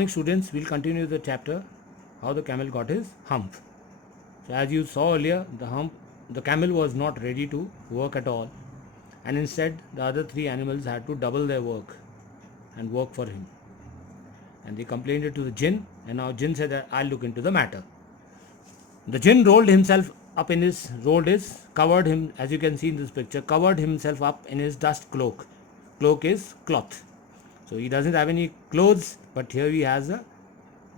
morning, students. We'll continue the chapter how the camel got his hump. So as you saw earlier, the camel was not ready to work at all, and instead the other three animals had to double their work and work for him. And they complained it to the jinn, and now jinn said that I'll look into the matter. The jinn covered him, as you can see in this picture, covered himself up in his dust cloak. Cloak is cloth. So he doesn't have any clothes, but here he has a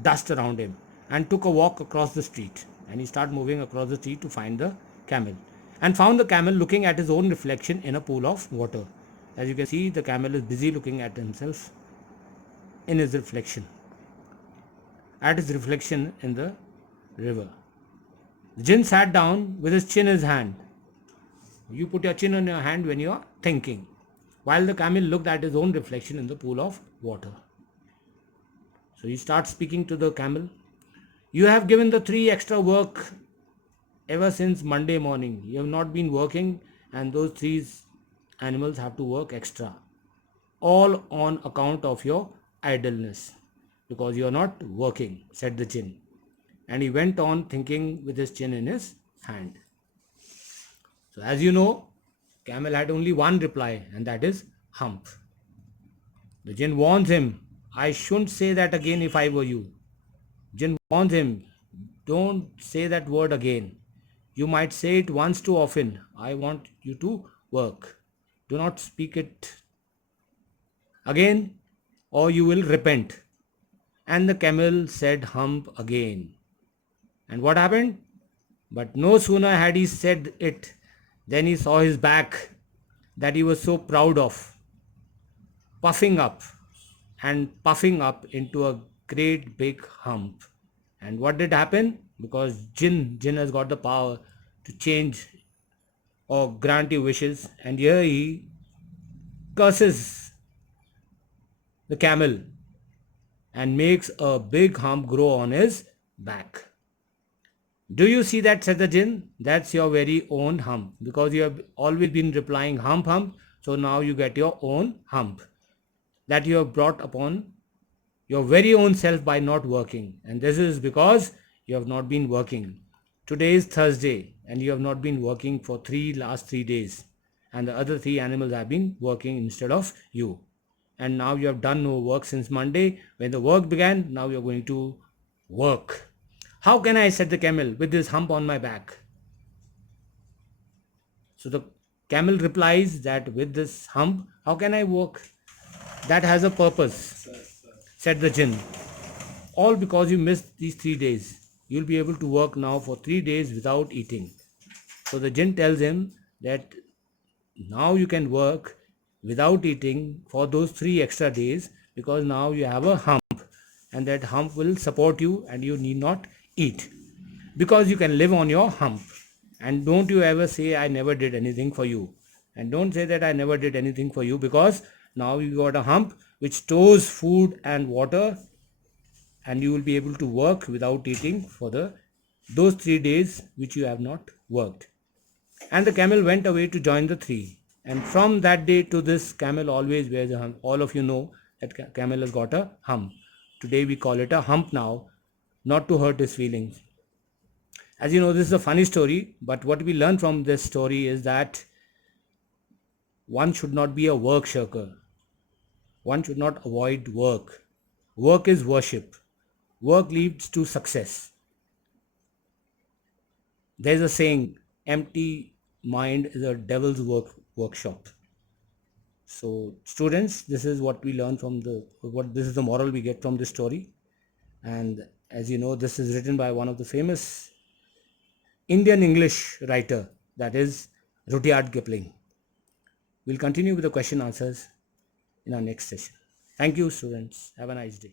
dust around him, and took a walk across the street. And he started moving across the street to find the camel, and found the camel looking at his own reflection in a pool of water. As you can see, the camel is busy looking at himself in his reflection, in the river. The jinn sat down with his chin in his hand. You put your chin on your hand when you are thinking, while the camel looked at his own reflection in the pool of water. So he starts speaking to the camel. You have given the three extra work ever since Monday morning. You have not been working, and those three animals have to work extra. All on account of your idleness, because you are not working, said the jinn. And he went on thinking with his chin in his hand. So as you know, camel had only one reply, and that is hump. The jinn warns him, I shouldn't say that again if I were you. Jinn warns him, don't say that word again. You might say it once too often. I want you to work. Do not speak it again, or you will repent. And the camel said hump again. And what happened? But no sooner had he said it, than he saw his back that he was so proud of, puffing up into a great big hump. And what did happen? Because jinn has got the power to change or grant you wishes, and here he curses the camel and makes a big hump grow on his back. Do you see that, said the jinn? That's your very own hump, because you have always been replying hump, hump. So now you get your own hump that you have brought upon your very own self by not working. And this is because you have not been working. Today is Thursday, and you have not been working for last 3 days. And the other three animals have been working instead of you. And now you have done no work since Monday. When the work began, now you are going to work. How can I, said the camel, with this hump on my back? So the camel replies that with this hump, how can I work? That has a purpose, said the jinn. All because you missed these 3 days. You'll be able to work now for 3 days without eating. So the jinn tells him that now you can work without eating for those 3 extra days, because now you have a hump, and that hump will support you, and you need not eat, because you can live on your hump. And don't you ever say I never did anything for you, and don't say that I never did anything for you, because now you got a hump which stores food and water, and you will be able to work without eating for those 3 days which you have not worked. And the camel went away to join the three, and from that day to this, camel always wears a hump. All of you know that camel has got a hump. Today we call it a hump now, not to hurt his feelings. As you know, this is a funny story, but what we learn from this story is that one should not be a work shirker. One should not avoid work. Work is worship. Work leads to success. There is a saying, empty mind is a devil's workshop. So students, this is what we learn from this is the moral we get from this story. And as you know, this is written by one of the famous Indian English writer, that is Rudyard Kipling. We'll continue with the question answers in our next session. Thank you, students. Have a nice day.